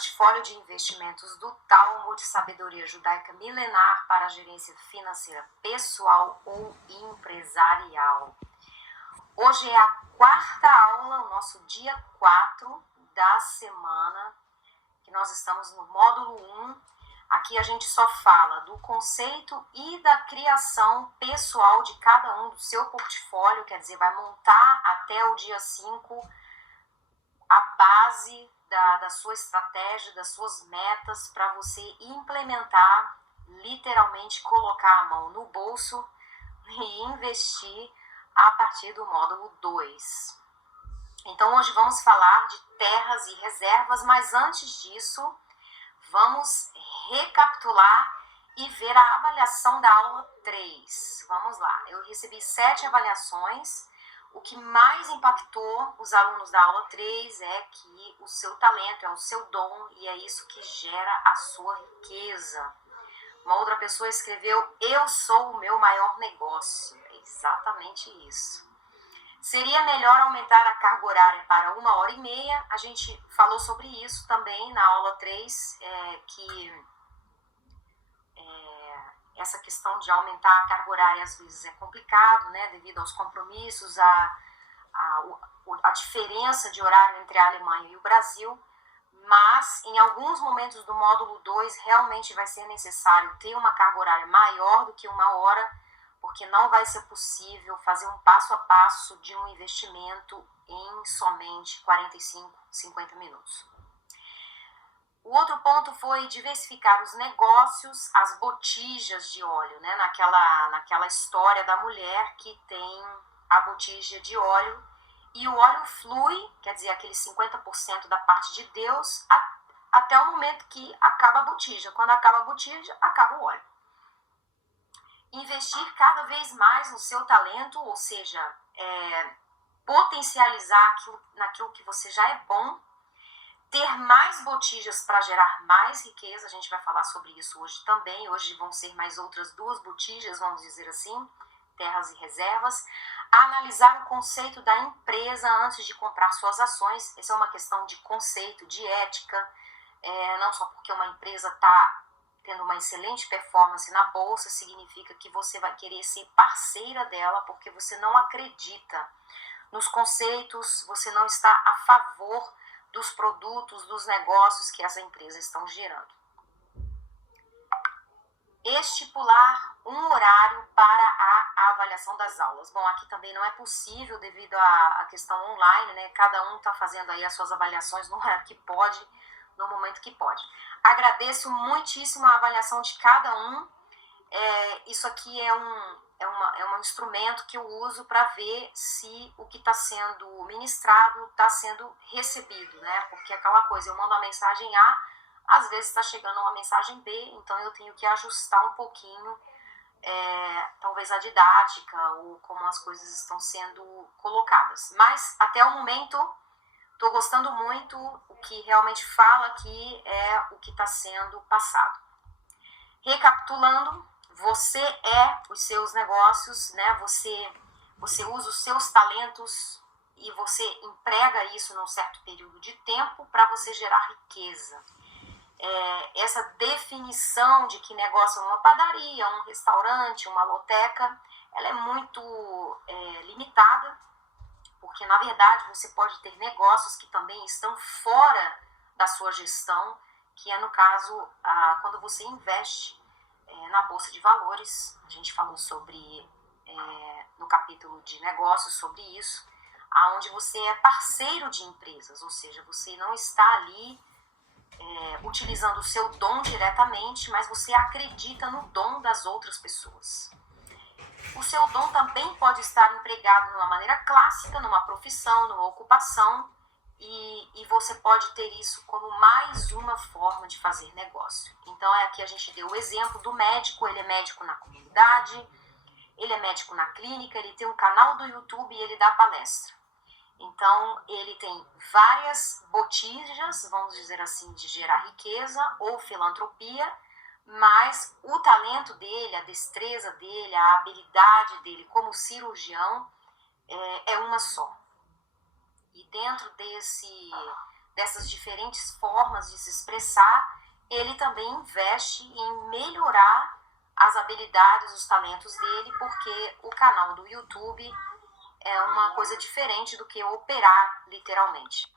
portfólio de investimentos do Talmud, sabedoria judaica milenar para a gerência financeira pessoal ou empresarial. Hoje é a quarta aula, o nosso dia 4 da semana, que nós estamos no módulo 1. Aqui a gente só fala do conceito e da criação pessoal de cada um do seu portfólio, quer dizer, vai montar até o dia 5 a base da sua estratégia, das suas metas, para você implementar, literalmente colocar a mão no bolso e investir a partir do módulo 2. Então hoje vamos falar de terras e reservas, mas antes disso, vamos recapitular e ver a avaliação da aula 3. Vamos lá, eu recebi 7 avaliações. O que mais impactou os alunos da aula 3 é que o seu talento é o seu dom e é isso que gera a sua riqueza. Uma outra pessoa escreveu: eu sou o meu maior negócio. É exatamente isso. Seria melhor aumentar a carga horária para 1h30. A gente falou sobre isso também na aula 3, essa questão de aumentar a carga horária às vezes é complicado, né, devido aos compromissos, a diferença de horário entre a Alemanha e o Brasil, mas em alguns momentos do módulo 2 realmente vai ser necessário ter uma carga horária maior do que 1 hora, porque não vai ser possível fazer um passo a passo de um investimento em somente 45, 50 minutos. O outro ponto foi diversificar os negócios, as botijas de óleo, né? Naquela história da mulher que tem a botija de óleo e o óleo flui, quer dizer, aquele 50% da parte de Deus, até o momento que acaba a botija. Quando acaba a botija, acaba o óleo. Investir cada vez mais no seu talento, ou seja, potencializar naquilo que você já é bom, ter mais botijas para gerar mais riqueza. A gente vai falar sobre isso hoje também. Hoje vão ser mais outras 2 botijas, vamos dizer assim, terras e reservas. Analisar o conceito da empresa antes de comprar suas ações. Essa é uma questão de conceito, de ética. Não só porque uma empresa está tendo uma excelente performance na bolsa, significa que você vai querer ser parceira dela, porque você não acredita nos conceitos, você não está a favor dos produtos, dos negócios que as empresas estão gerando. Estipular um horário para a avaliação das aulas. Bom, aqui também não é possível devido à questão online, né? Cada um está fazendo aí as suas avaliações no horário que pode, no momento que pode. Agradeço muitíssimo a avaliação de cada um. Isso aqui é um instrumento que eu uso para ver se o que está sendo ministrado está sendo recebido, né? Porque aquela coisa, eu mando uma mensagem A, às vezes está chegando uma mensagem B, então eu tenho que ajustar um pouquinho, talvez a didática ou como as coisas estão sendo colocadas. Mas até o momento, estou gostando muito. O que realmente fala aqui é o que está sendo passado. Recapitulando, você é os seus negócios, né? Você usa os seus talentos e você emprega isso num certo período de tempo para você gerar riqueza. Essa definição de que negócio é uma padaria, um restaurante, uma loteca, ela é muito limitada, porque na verdade você pode ter negócios que também estão fora da sua gestão, que é no caso quando você investe na Bolsa de Valores. A gente falou sobre, no capítulo de negócios, sobre isso, onde você é parceiro de empresas, ou seja, você não está ali utilizando o seu dom diretamente, mas você acredita no dom das outras pessoas. O seu dom também pode estar empregado de uma maneira clássica, numa profissão, numa ocupação, e você pode ter isso como mais uma forma de fazer negócio. Então aqui a gente deu o exemplo do médico. Ele é médico na comunidade, ele é médico na clínica, ele tem um canal do YouTube e ele dá palestra. Então ele tem várias botijas, vamos dizer assim, de gerar riqueza ou filantropia, mas o talento dele, a destreza dele, a habilidade dele como cirurgião é uma só. E dentro dessas diferentes formas de se expressar, ele também investe em melhorar as habilidades, os talentos dele, porque o canal do YouTube é uma coisa diferente do que operar literalmente.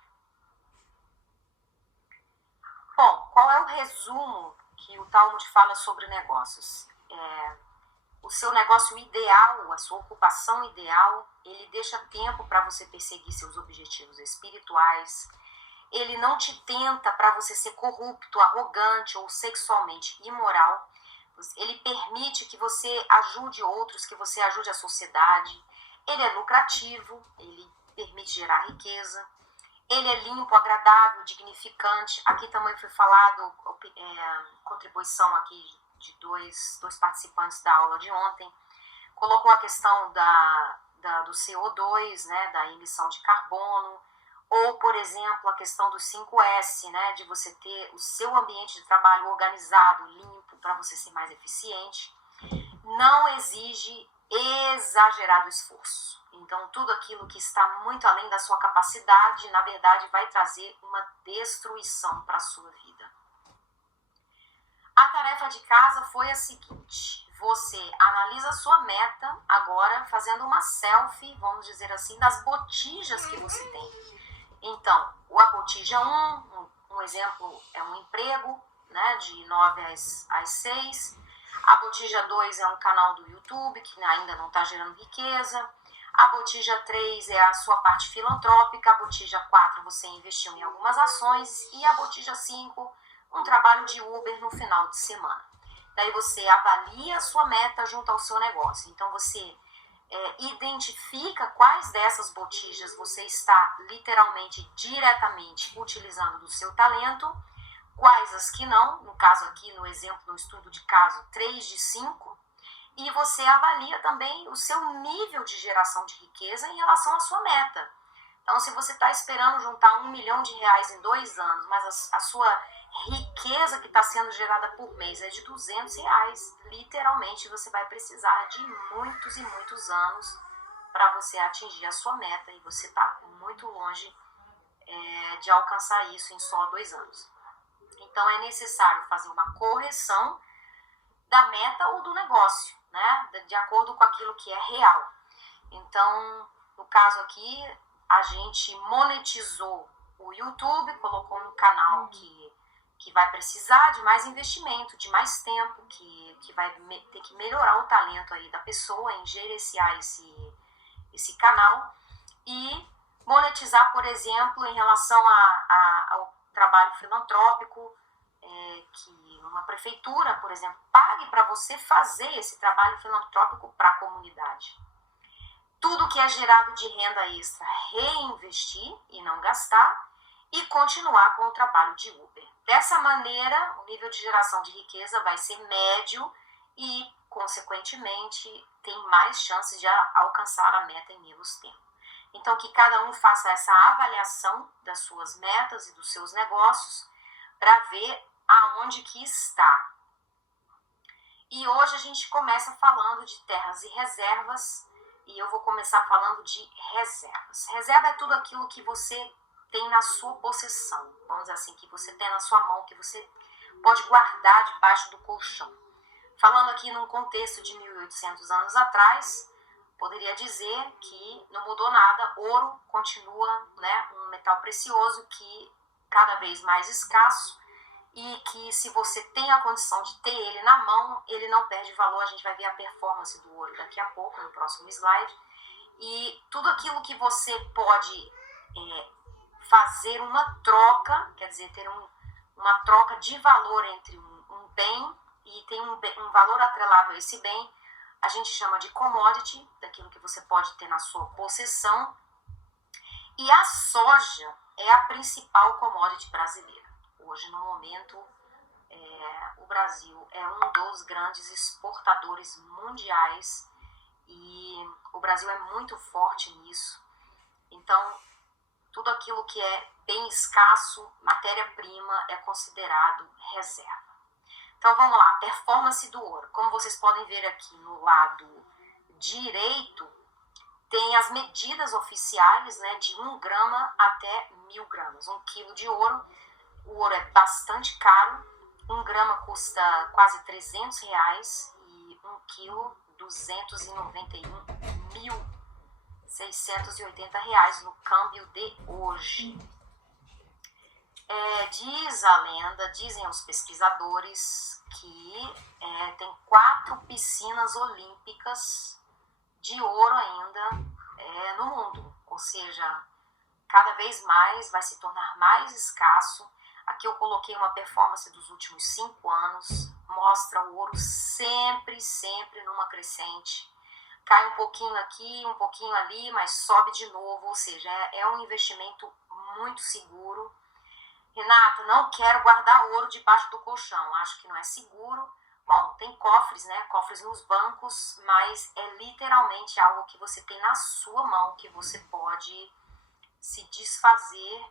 Bom, qual é o resumo que o Talmud fala sobre negócios? O seu negócio ideal, a sua ocupação ideal, ele deixa tempo para você perseguir seus objetivos espirituais. Ele não te tenta para você ser corrupto, arrogante ou sexualmente imoral. Ele permite que você ajude outros, que você ajude a sociedade. Ele é lucrativo, ele permite gerar riqueza. Ele é limpo, agradável, dignificante. Aqui também foi falado, contribuição aqui de dois participantes da aula de ontem. Colocou a questão do CO2, né, da emissão de carbono. Ou, por exemplo, a questão dos 5S, né, de você ter o seu ambiente de trabalho organizado, limpo, para você ser mais eficiente. Não exige exagerado esforço. Então, tudo aquilo que está muito além da sua capacidade, na verdade, vai trazer uma destruição para a sua vida. A tarefa de casa foi a seguinte: você analisa a sua meta agora fazendo uma selfie, vamos dizer assim, das botijas que você tem. Então, a botija 1, um exemplo, é um emprego, né, de 9 às 6. A botija 2 é um canal do YouTube que ainda não está gerando riqueza. A botija 3 é a sua parte filantrópica. A botija 4 você investiu em algumas ações. E a botija 5, um trabalho de Uber no final de semana. Daí você avalia a sua meta junto ao seu negócio. Então você identifica quais dessas botijas você está literalmente, diretamente utilizando do seu talento, quais as que não, no caso aqui, no exemplo, no estudo de caso, 3 de 5, e você avalia também o seu nível de geração de riqueza em relação à sua meta. Então, se você está esperando juntar R$1 milhão em 2 anos, mas a sua riqueza que está sendo gerada por mês é de R$200, literalmente você vai precisar de muitos e muitos anos para você atingir a sua meta, e você está muito longe de alcançar isso em só 2 anos. Então é necessário fazer uma correção da meta ou do negócio, né? De acordo com aquilo que é real. Então, no caso aqui, a gente monetizou o YouTube, colocou um canal que vai precisar de mais investimento, de mais tempo, que vai ter que melhorar o talento aí da pessoa em gerenciar esse canal, e monetizar, por exemplo, em relação ao trabalho filantrópico, que uma prefeitura, por exemplo, pague para você fazer esse trabalho filantrópico para a comunidade. Tudo que é gerado de renda extra, reinvestir e não gastar, e continuar com o trabalho de Uber. Dessa maneira, o nível de geração de riqueza vai ser médio e, consequentemente, tem mais chances de alcançar a meta em menos tempo. Então, que cada um faça essa avaliação das suas metas e dos seus negócios para ver aonde que está. E hoje a gente começa falando de terras e reservas, e eu vou começar falando de reservas. Reserva é tudo aquilo que você tem na sua possessão, vamos dizer assim, que você tem na sua mão, que você pode guardar debaixo do colchão. Falando aqui num contexto de 1800 anos atrás, poderia dizer que não mudou nada, ouro continua, né, um metal precioso que cada vez mais escasso, e que se você tem a condição de ter ele na mão, ele não perde valor. A gente vai ver a performance do ouro daqui a pouco, no próximo slide. E tudo aquilo que você pode fazer uma troca, quer dizer, ter uma troca de valor entre um bem, e tem um valor atrelado a esse bem, a gente chama de commodity, daquilo que você pode ter na sua possessão. E a soja é a principal commodity brasileira. Hoje, no momento, o Brasil é um dos grandes exportadores mundiais, e o Brasil é muito forte nisso. Então, tudo aquilo que é bem escasso, matéria-prima, é considerado reserva. Então, vamos lá, performance do ouro. Como vocês podem ver aqui no lado direito, tem as medidas oficiais, né, de 1 grama até 1.000 gramas. 1 quilo de ouro, o ouro é bastante caro, 1 grama custa quase R$300 e 1 quilo R$291.680 no câmbio de hoje. Diz a lenda, dizem os pesquisadores, que tem 4 piscinas olímpicas de ouro ainda no mundo, ou seja, cada vez mais vai se tornar mais escasso. Aqui eu coloquei uma performance dos últimos 5 anos, mostra o ouro sempre numa crescente, cai um pouquinho aqui, um pouquinho ali, mas sobe de novo, ou seja, é um investimento muito seguro. Renata, não quero guardar ouro debaixo do colchão, acho que não é seguro. Bom, tem cofres, né? Cofres nos bancos, mas é literalmente algo que você tem na sua mão, que você pode se desfazer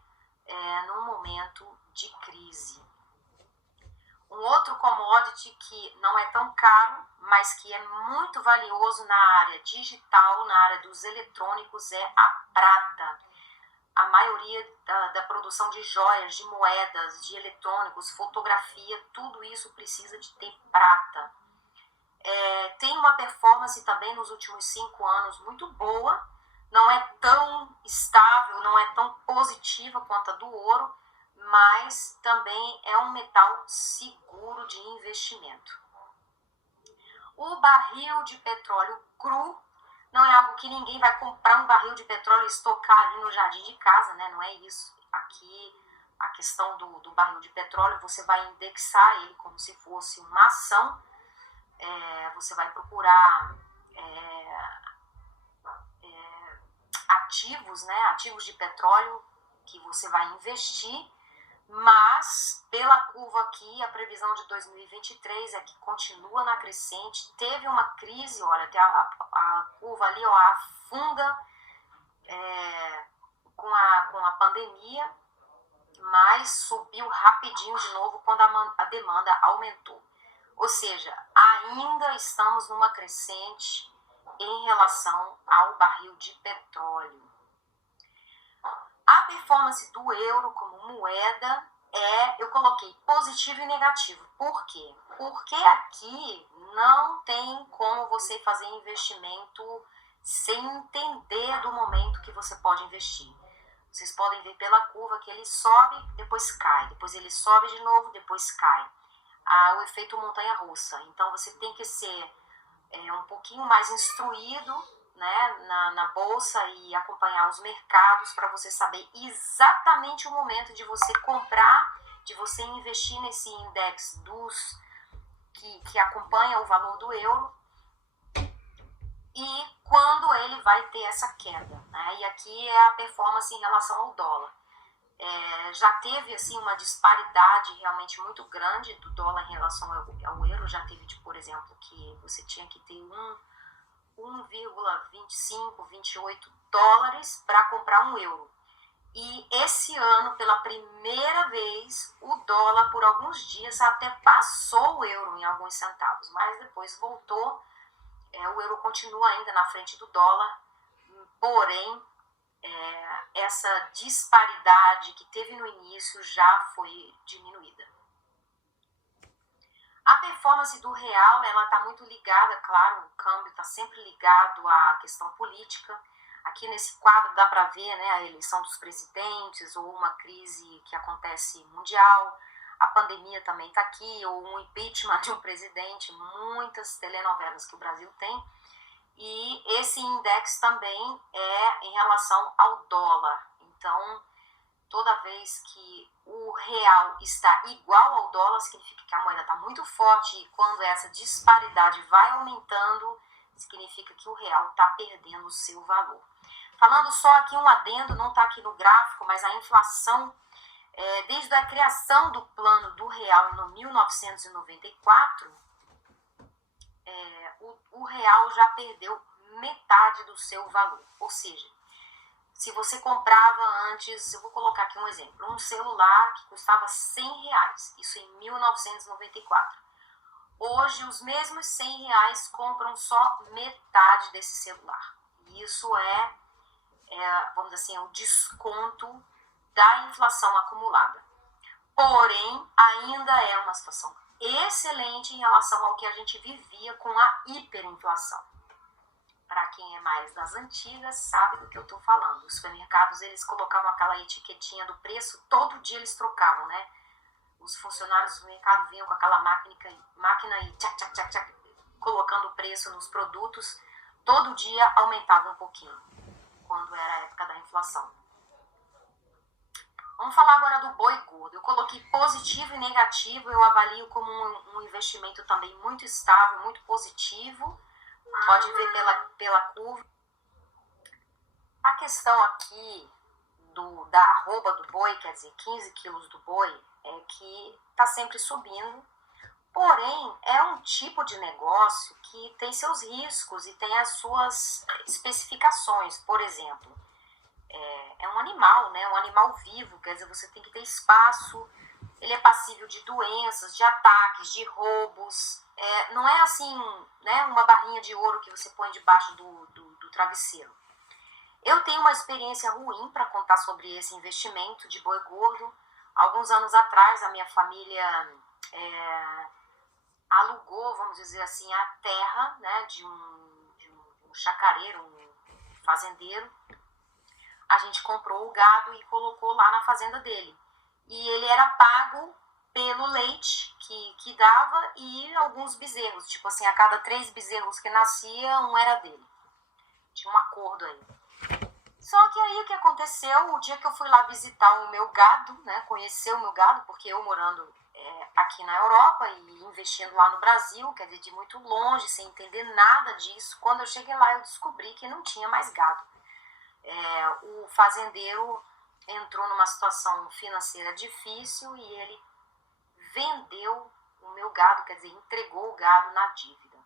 num momento de crise. Um outro commodity que não é tão caro, mas que é muito valioso na área digital, na área dos eletrônicos, é a prata. A maioria da produção de joias, de moedas, de eletrônicos, fotografia, tudo isso precisa de ter prata. Tem uma performance também nos últimos 5 anos muito boa, não é tão estável, não é tão positiva quanto a do ouro, mas também é um metal seguro de investimento. O barril de petróleo cru não é algo que ninguém vai comprar um barril de petróleo e estocar ali no jardim de casa, né? Não é isso. Aqui, a questão do barril de petróleo, você vai indexar ele como se fosse uma ação. Você vai procurar ativos, né? Ativos de petróleo que você vai investir, mas pela curva aqui, a previsão de 2023 é que continua na crescente. Teve uma crise, olha, até a curva ali, ó, afunda com a pandemia, mas subiu rapidinho de novo quando a demanda aumentou. Ou seja, ainda estamos numa crescente em relação ao barril de petróleo. A performance do euro como moeda eu coloquei positivo e negativo. Por quê? Porque aqui não tem como você fazer investimento sem entender do momento que você pode investir. Vocês podem ver pela curva que ele sobe, depois cai, depois ele sobe de novo, depois cai. O efeito montanha-russa. Então você tem que ser um pouquinho mais instruído, né, na bolsa e acompanhar os mercados para você saber exatamente o momento de você comprar, de você investir nesse index que acompanha o valor do euro e quando ele vai ter essa queda, né? E aqui é a performance em relação ao dólar. Já teve assim uma disparidade realmente muito grande do dólar em relação ao euro. Já teve, por exemplo, que você tinha que ter 1,25, 28 dólares para comprar um euro. E esse ano, pela primeira vez, o dólar por alguns dias até passou o euro em alguns centavos, mas depois voltou. O euro continua ainda na frente do dólar, porém essa disparidade que teve no início já foi diminuída. A performance do real, ela está muito ligada, claro, o câmbio está sempre ligado à questão política. Aqui nesse quadro dá para ver, né, a eleição dos presidentes ou uma crise que acontece mundial. A pandemia também está aqui, ou um impeachment de um presidente, muitas telenovelas que o Brasil tem. E esse index também é em relação ao dólar. Então, toda vez que o real está igual ao dólar, significa que a moeda está muito forte, e quando essa disparidade vai aumentando, significa que o real está perdendo o seu valor. Falando só aqui um adendo, não está aqui no gráfico, mas a inflação, desde a criação do plano do real em 1994, o real já perdeu metade do seu valor. Ou seja, se você comprava antes, eu vou colocar aqui um exemplo, um celular que custava R$100, isso em 1994. Hoje, os mesmos R$100 compram só metade desse celular. Isso vamos dizer assim, o desconto da inflação acumulada. Porém, ainda é uma situação excelente em relação ao que a gente vivia com a hiperinflação. Para quem é mais das antigas, sabe do que eu estou falando. Os supermercados, eles colocavam aquela etiquetinha do preço, todo dia eles trocavam, né? Os funcionários do mercado vinham com aquela máquina e tchac, tchac, tchac, tchac, colocando o preço nos produtos. Todo dia aumentava um pouquinho, quando era a época da inflação. Vamos falar agora do boi gordo. Eu coloquei positivo e negativo, eu avalio como um investimento também muito estável, muito positivo. Pode ver pela curva. A questão aqui da arroba do boi, quer dizer, 15 quilos do boi, é que está sempre subindo. Porém, é um tipo de negócio que tem seus riscos e tem as suas especificações. Por exemplo, é um animal, né? Um animal vivo, quer dizer, você tem que ter espaço, ele é passível de doenças, de ataques, de roubos. Não é assim, né, uma barrinha de ouro que você põe debaixo do travesseiro. Eu tenho uma experiência ruim para contar sobre esse investimento de boi gordo. Alguns anos atrás, a minha família alugou, vamos dizer assim, a terra, né, de um chacareiro, um fazendeiro. A gente comprou o gado e colocou lá na fazenda dele. E ele era pago pelo leite que dava e alguns bezerros. Tipo assim, a cada 3 bezerros que nascia, um era dele. Tinha um acordo aí. Só que aí o que aconteceu, o dia que eu fui lá visitar o meu gado, né, conhecer o meu gado, porque eu morando aqui na Europa e investindo lá no Brasil, quer dizer, de muito longe, sem entender nada disso, quando eu cheguei lá eu descobri que não tinha mais gado. O fazendeiro entrou numa situação financeira difícil e ele vendeu o meu gado, quer dizer, entregou o gado na dívida.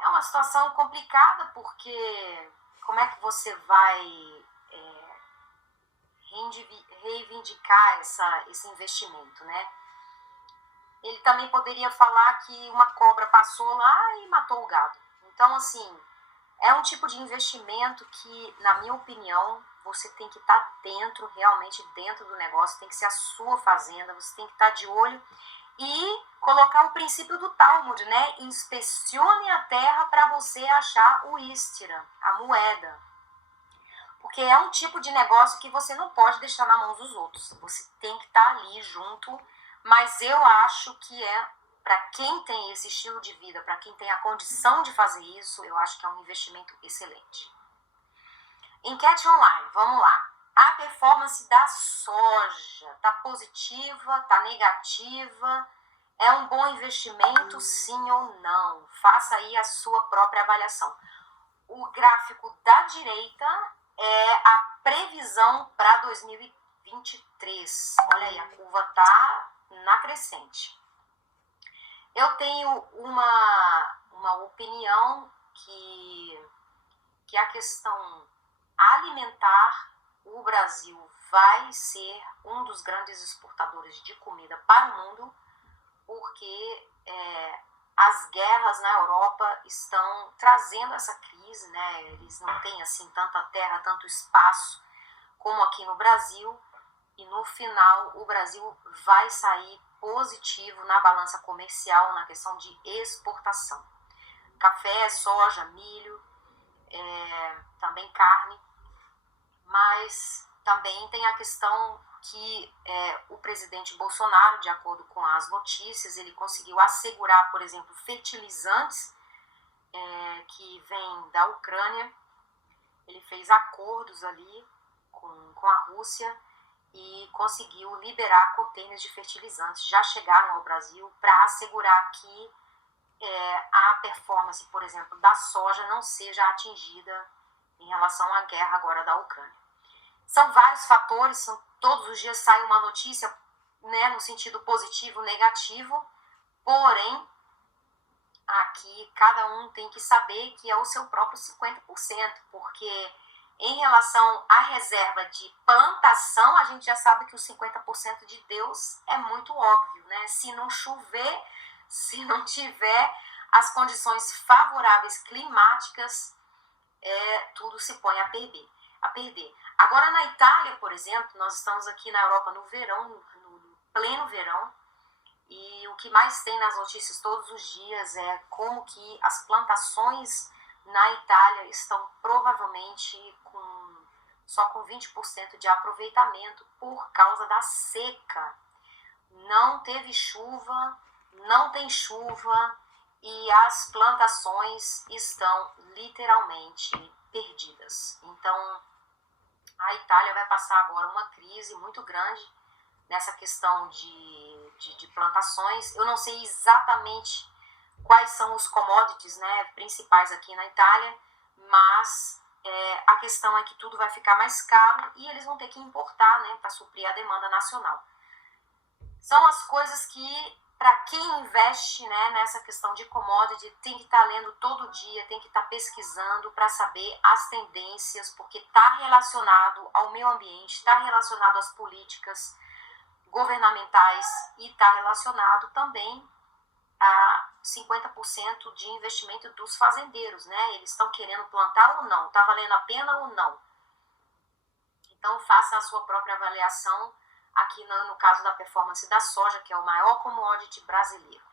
É uma situação complicada porque como é que você vai reivindicar esse investimento, né? Ele também poderia falar que uma cobra passou lá e matou o gado. Então, assim, é um tipo de investimento que, na minha opinião, você tem que estar realmente dentro do negócio, tem que ser a sua fazenda, você tem que estar de olho e colocar o princípio do Talmud, né? Inspecione a terra para você achar o istira, a moeda. Porque é um tipo de negócio que você não pode deixar na mão dos outros. Você tem que estar ali junto, mas eu acho que para quem tem esse estilo de vida, para quem tem a condição de fazer isso, eu acho que é um investimento excelente. Enquete online, vamos lá. A performance da soja está positiva, está negativa? É um bom investimento, sim ou não? Faça aí a sua própria avaliação. O gráfico da direita é a previsão para 2023. Olha aí, a curva está na crescente. Eu tenho uma opinião que a questão alimentar, o Brasil vai ser um dos grandes exportadores de comida para o mundo, porque as guerras na Europa estão trazendo essa crise, né? Eles não têm assim tanta terra, tanto espaço como aqui no Brasil, e no final o Brasil vai sair positivo na balança comercial na questão de exportação. Café, soja, milho, também carne, mas também tem a questão que o presidente Bolsonaro, de acordo com as notícias, ele conseguiu assegurar, por exemplo, fertilizantes que vêm da Ucrânia. Ele fez acordos ali com a Rússia e conseguiu liberar contêineres de fertilizantes. Já chegaram ao Brasil para assegurar que a performance, por exemplo, da soja não seja atingida em relação à guerra agora da Ucrânia. São vários fatores, todos os dias sai uma notícia, né, no sentido positivo, negativo, porém, aqui cada um tem que saber que é o seu próprio 50%, porque em relação à reserva de plantação, a gente já sabe que o 50% de Deus é muito óbvio, né? Se não chover, se não tiver as condições favoráveis climáticas, tudo se põe a perder. Agora, na Itália, por exemplo, nós estamos aqui na Europa no verão, no pleno verão, e o que mais tem nas notícias todos os dias é como que as plantações na Itália estão provavelmente só com 20% de aproveitamento por causa da seca. Não teve chuva, não tem chuva e as plantações estão literalmente perdidas. Então, a Itália vai passar agora uma crise muito grande nessa questão de plantações. Eu não sei exatamente quais são os commodities, né, principais aqui na Itália, mas a questão é que tudo vai ficar mais caro e eles vão ter que importar, né, para suprir a demanda nacional. São as coisas que, para quem investe, né, nessa questão de commodity, tem que estar lendo todo dia, tem que estar pesquisando para saber as tendências, porque está relacionado ao meio ambiente, está relacionado às políticas governamentais e está relacionado também a 50% de investimento dos fazendeiros, né? Eles estão querendo plantar ou não? Está valendo a pena ou não? Então, faça a sua própria avaliação aqui no caso da performance da soja, que é o maior commodity brasileiro.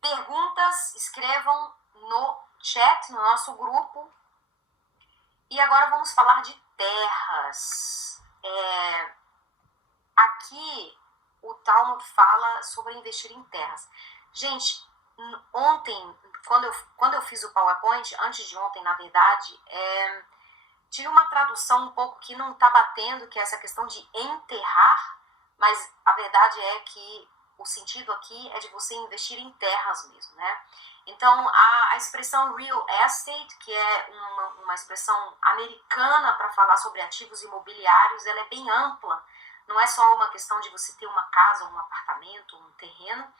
Perguntas, escrevam no chat, no nosso grupo. E agora vamos falar de terras. Aqui o Talmud fala sobre investir em terras. Gente, ontem, quando eu fiz o PowerPoint, antes de ontem, na verdade, tive uma tradução um pouco que não está batendo, que é essa questão de enterrar, mas a verdade é que o sentido aqui é de você investir em terras mesmo, né? Então, a expressão real estate, que é uma expressão americana para falar sobre ativos imobiliários, ela é bem ampla. Não é só uma questão de você ter uma casa, um apartamento, um terreno.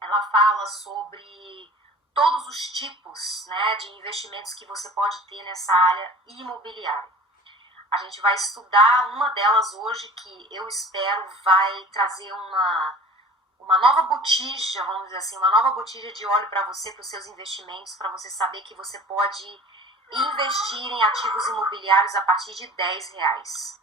Ela fala sobre todos os tipos, né, de investimentos que você pode ter nessa área imobiliária. A gente vai estudar uma delas hoje que eu espero vai trazer uma nova botija, vamos dizer assim, uma nova botija de óleo para você, para os seus investimentos, para você saber que você pode investir em ativos imobiliários a partir de R$10.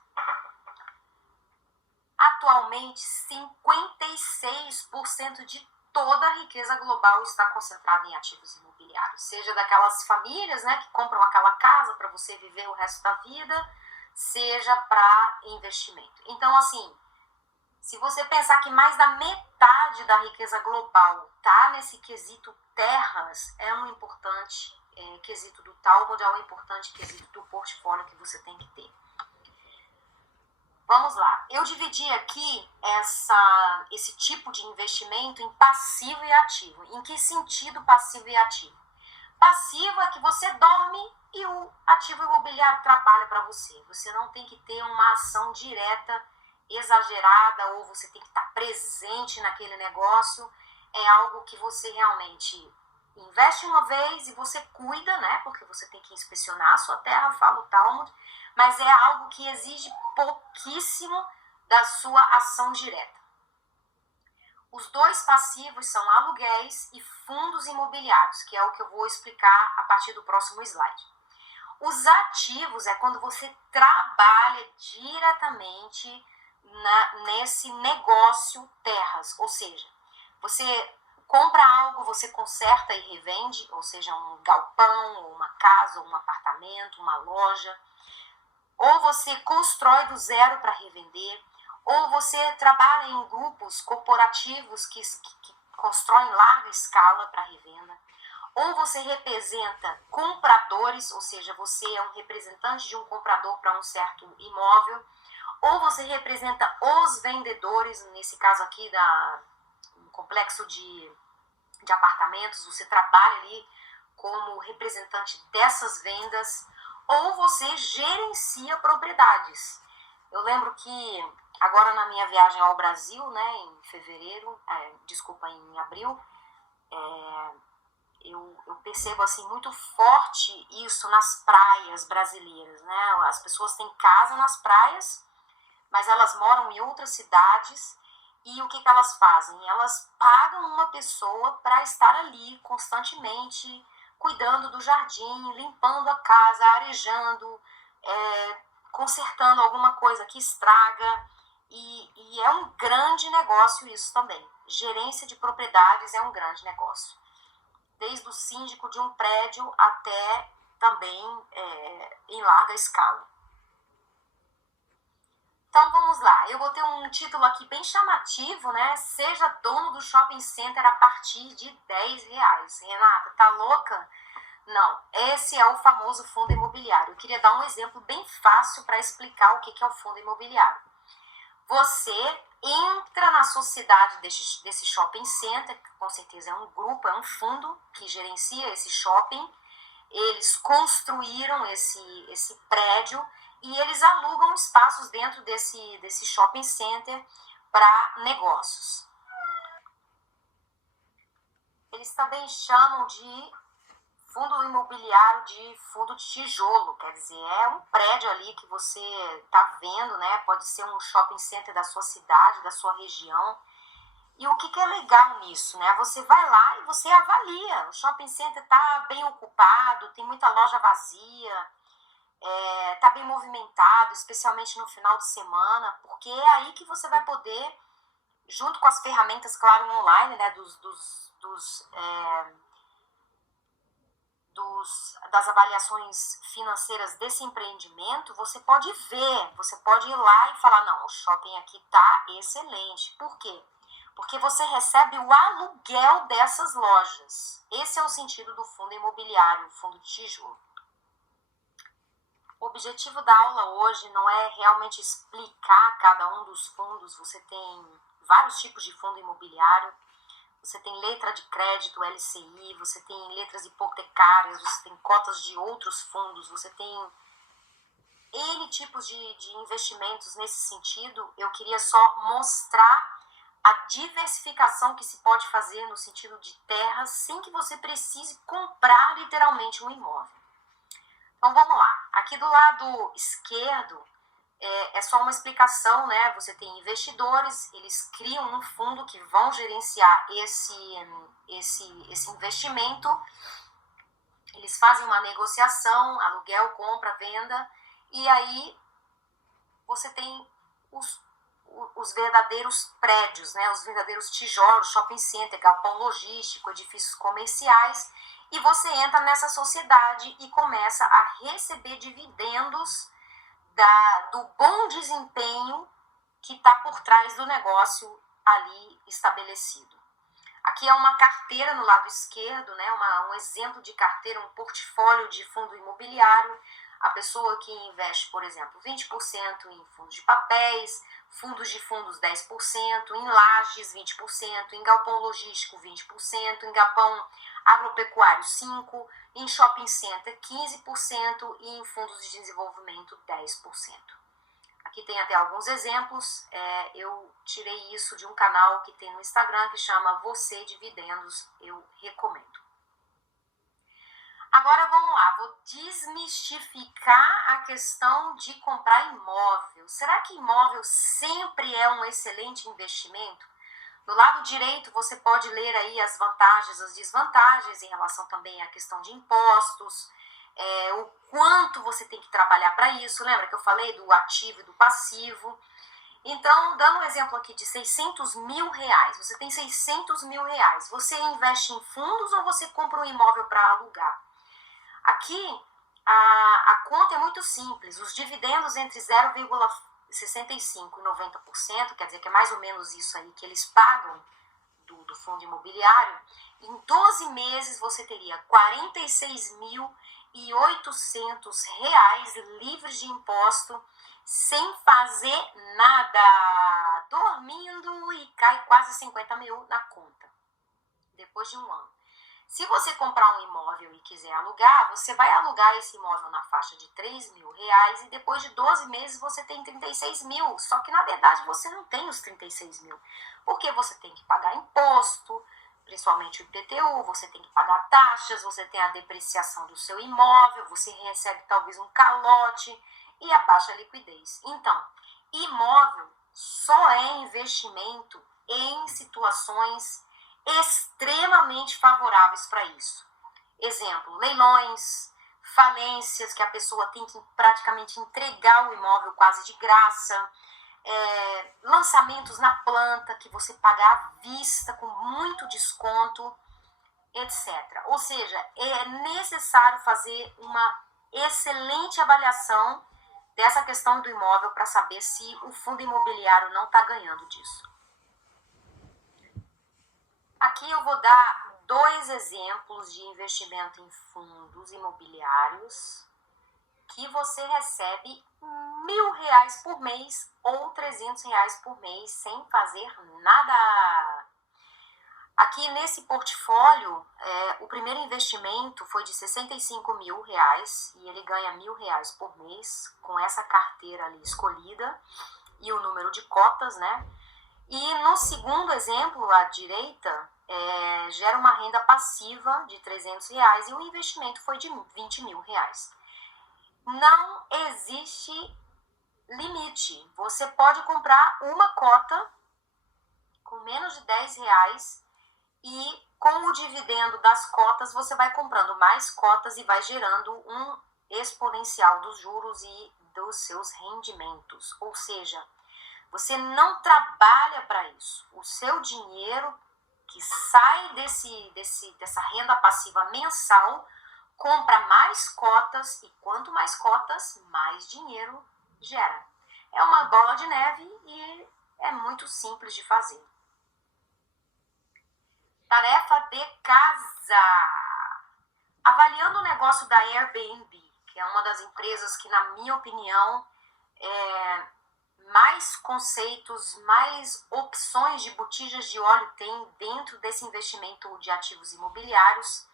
Atualmente, 56% de toda a riqueza global está concentrada em ativos imobiliários, seja daquelas famílias, né, que compram aquela casa para você viver o resto da vida, seja para investimento. Então, assim, se você pensar que mais da metade da riqueza global está nesse quesito terras, é um importante quesito do Talmud, é um importante quesito do portfólio que você tem que ter. Vamos lá, eu dividi aqui esse tipo de investimento em passivo e ativo. Em que sentido passivo e ativo? Passivo é que você dorme e o ativo imobiliário trabalha para você. Você não tem que ter uma ação direta, exagerada, ou você tem que estar presente naquele negócio. É algo que você realmente investe uma vez e você cuida, né? Porque você tem que inspecionar a sua terra, fala o Talmud, mas é algo que exige pouquíssimo da sua ação direta. Os dois passivos são aluguéis e fundos imobiliários, que é o que eu vou explicar a partir do próximo slide. Os ativos é quando você trabalha diretamente nesse negócio terras, ou seja, você compra algo, você conserta e revende, ou seja, um galpão, ou uma casa, ou um apartamento, uma loja. Ou você constrói do zero para revender, ou você trabalha em grupos corporativos que constroem larga escala para revenda, ou você representa compradores, ou seja, você é um representante de um comprador para um certo imóvel, ou você representa os vendedores, nesse caso aqui um complexo de apartamentos, você trabalha ali como representante dessas vendas, ou você gerencia propriedades. Eu lembro que agora na minha viagem ao Brasil, né, em em abril, eu percebo assim muito forte isso nas praias brasileiras, né? As pessoas têm casa nas praias, mas elas moram em outras cidades e o que elas fazem? Elas pagam uma pessoa para estar ali constantemente, cuidando do jardim, limpando a casa, arejando, consertando alguma coisa que estraga. E é um grande negócio isso também. Gerência de propriedades é um grande negócio. Desde o síndico de um prédio até também em larga escala. Então vamos lá, eu vou ter um título aqui bem chamativo, né? Seja dono do shopping center a partir de R$10. Renata, tá louca? Não, esse é o famoso fundo imobiliário. Eu queria dar um exemplo bem fácil para explicar o que é o fundo imobiliário. Você entra na sociedade desse shopping center, que com certeza é um grupo, é um fundo que gerencia esse shopping. Eles construíram esse prédio e eles alugam espaços dentro desse shopping center para negócios. Eles também chamam de fundo imobiliário de fundo de tijolo, quer dizer, é um prédio ali que você está vendo, né? Pode ser um shopping center da sua cidade, da sua região. E o que é legal nisso, né? Você vai lá e você avalia. O shopping center está bem ocupado, tem muita loja vazia, está bem movimentado, especialmente no final de semana, porque é aí que você vai poder, junto com as ferramentas, claro, online, né? Das avaliações financeiras desse empreendimento, você pode ver, você pode ir lá e falar, não, o shopping aqui está excelente. Por quê? Porque você recebe o aluguel dessas lojas. Esse é o sentido do fundo imobiliário, fundo de tijolo. O objetivo da aula hoje não é realmente explicar cada um dos fundos. Você tem vários tipos de fundo imobiliário. Você tem letra de crédito, LCI, você tem letras hipotecárias, você tem cotas de outros fundos, você tem N tipos de investimentos nesse sentido. Eu queria só mostrar a diversificação que se pode fazer no sentido de terras sem que você precise comprar literalmente um imóvel. Então vamos lá, aqui do lado esquerdo é só uma explicação, né? Você tem investidores, eles criam um fundo que vão gerenciar esse investimento, eles fazem uma negociação, aluguel, compra, venda, e aí você tem os verdadeiros prédios, né? Os verdadeiros tijolos, shopping center, galpão logístico, edifícios comerciais, e você entra nessa sociedade e começa a receber dividendos do bom desempenho que está por trás do negócio ali estabelecido. Aqui é uma carteira no lado esquerdo, né, um exemplo de carteira, um portfólio de fundo imobiliário. A pessoa que investe, por exemplo, 20% em fundos de papéis, fundos de fundos 10%, em lajes 20%, em galpão logístico 20%, em galpão agropecuário 5%, em shopping center 15% e em fundos de desenvolvimento 10%. Aqui tem até alguns exemplos, eu tirei isso de um canal que tem no Instagram que chama Você Dividendos, eu recomendo. Agora vamos lá, vou desmistificar a questão de comprar imóvel. Será que imóvel sempre é um excelente investimento? No lado direito você pode ler aí as vantagens, as desvantagens em relação também à questão de impostos, o quanto você tem que trabalhar para isso. Lembra que eu falei do ativo e do passivo? Então, dando um exemplo aqui de R$600 mil, você tem R$600 mil, você investe em fundos ou você compra um imóvel para alugar? Aqui, a conta é muito simples, os dividendos entre 0,65% e 90%, quer dizer que é mais ou menos isso aí que eles pagam do fundo imobiliário, em 12 meses você teria R$46.800 livres de imposto, sem fazer nada, dormindo, e cai quase 50 mil na conta, depois de um ano. Se você comprar um imóvel e quiser alugar, você vai alugar esse imóvel na faixa de R$3 mil e depois de 12 meses você tem 36 mil. Só que na verdade você não tem os 36 mil, porque você tem que pagar imposto, principalmente o IPTU, você tem que pagar taxas, você tem a depreciação do seu imóvel, você recebe talvez um calote e a baixa liquidez. Então, imóvel só é investimento em situações extremamente favoráveis para isso. Exemplo, leilões, falências, que a pessoa tem que praticamente entregar o imóvel quase de graça, lançamentos na planta, que você paga à vista com muito desconto, etc. Ou seja, é necessário fazer uma excelente avaliação dessa questão do imóvel para saber se o fundo imobiliário não está ganhando disso. Aqui eu vou dar 2 exemplos de investimento em fundos imobiliários que você recebe R$1.000 por mês ou R$300 por mês sem fazer nada. Aqui nesse portfólio, o primeiro investimento foi de R$65 mil e ele ganha R$1.000 por mês com essa carteira ali escolhida e o número de cotas, né? E no segundo exemplo, à direita, gera uma renda passiva de R$300 e o investimento foi de R$20 mil. Não existe limite. Você pode comprar uma cota com menos de R$10 e com o dividendo das cotas você vai comprando mais cotas e vai gerando um exponencial dos juros e dos seus rendimentos. Ou seja, você não trabalha para isso. O seu dinheiro que sai dessa renda passiva mensal compra mais cotas e quanto mais cotas, mais dinheiro gera. É uma bola de neve e é muito simples de fazer. Tarefa de casa. Avaliando o negócio da Airbnb, que é uma das empresas que, na minha opinião, mais conceitos, mais opções de botijas de óleo tem dentro desse investimento de ativos imobiliários.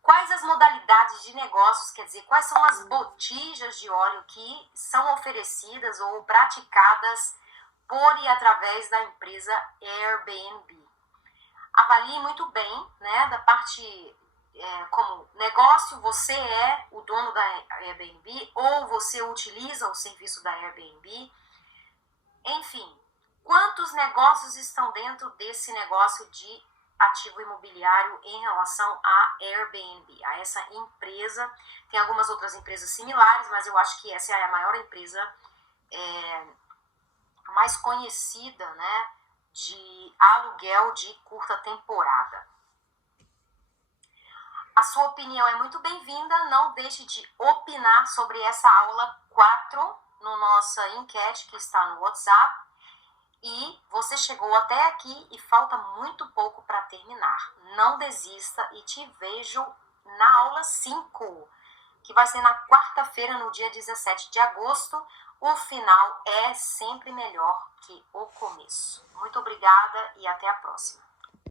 Quais as modalidades de negócios, quer dizer, quais são as botijas de óleo que são oferecidas ou praticadas por e através da empresa Airbnb. Avalie muito bem, né, da parte como negócio, você é o dono da Airbnb ou você utiliza o serviço da Airbnb. Enfim, quantos negócios estão dentro desse negócio de ativo imobiliário em relação à Airbnb, a essa empresa? Tem algumas outras empresas similares, mas eu acho que essa é a maior empresa, mais conhecida, né, de aluguel de curta temporada. A sua opinião é muito bem-vinda, não deixe de opinar sobre essa aula 4 no nossa enquete que está no WhatsApp. E você chegou até aqui e falta muito pouco para terminar. Não desista e te vejo na aula 5, que vai ser na quarta-feira, no dia 17 de agosto. O final é sempre melhor que o começo. Muito obrigada e até a próxima.